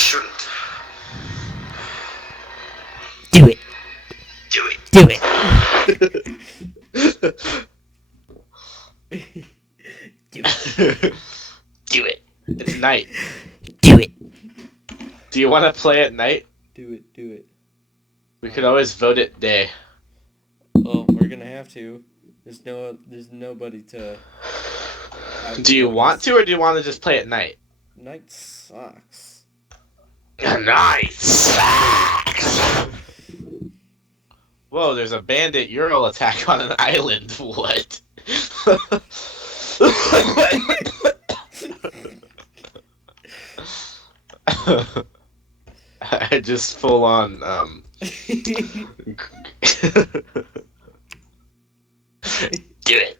shouldn't. Do it. Do it. Do it. Do it. Do it. It's night. Do it. Do you want to play at night? Do it. Do it. We could always vote it day. Oh, we're gonna have to. There's nobody to. Do you want to, or do you want to just play at night? Night sucks. Nice. Whoa, there's a bandit Ural attack on an island. What? I just full on Do it.